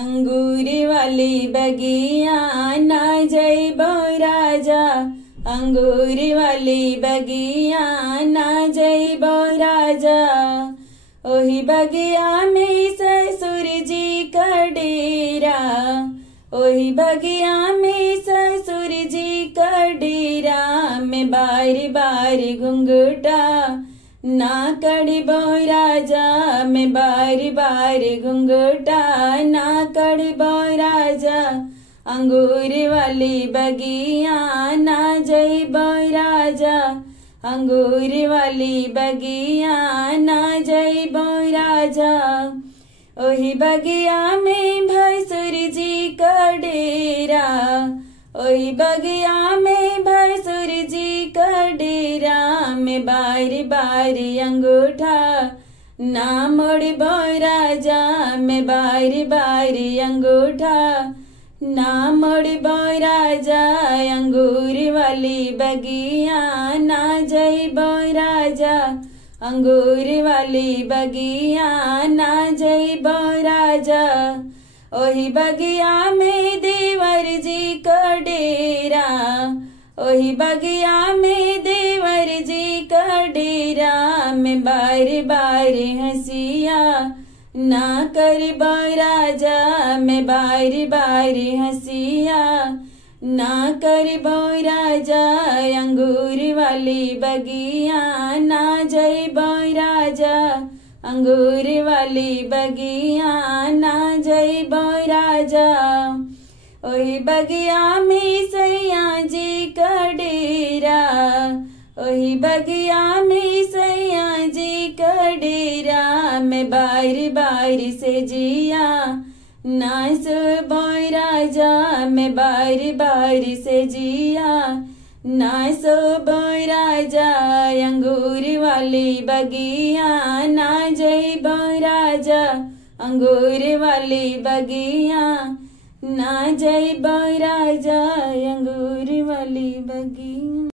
अंगूरी वाली बगिया ना जइबो राजा, अंगूरी वाली बगिया ना जइबो राजा। ओही बगिया में ससुर जी का डेरा, ओही बगिया में ससुर जी का डेरा। में बारी बारी घुंघटा ना कड़िबो राजा, में बारी बारी घुंघटा ना कड़िबो राजा। अंगूरी वाली बगिया ना जइबो राजा, अंगूरी वाली बगिया ना जइबो राजा। ओही बगिया में भैंसुर जी का डेरा, ओही बगिया में भैंसुर जी का डेरा। में बारी बारी अंगूठा ना मोड़बो राजा, में बारी बारी अंगूठा ना मोड़बो राजा। अंगूरी वाली बगिया ना जइबो राजा, अंगूरी वाली बगिया ना जइबो राजा। ओही बगिया में देवर जी का डेरा, ओही बगिया में देवर जी का डेरा। में बारी बारी हंसिया ना करबो राजा, में बारी बारी हंसिया ना करबो राजा। अंगूरी वाली बगिया ना जइबो राजा, अंगूरी वाली बगिया ना जइबो राजा। ओही बगिया में सैया जी का डेरा, ओही बगिया में सैया जी का डेरा। में बारी बारी से जिया ना सोबो राजा, में बारी बारी से जिया ना सोबो राजा। अंगूरी वाली बगिया ना जइबो राजा, अंगूरी वाली बगिया ना जइबो राजा, अंगूरी वाली बगिया।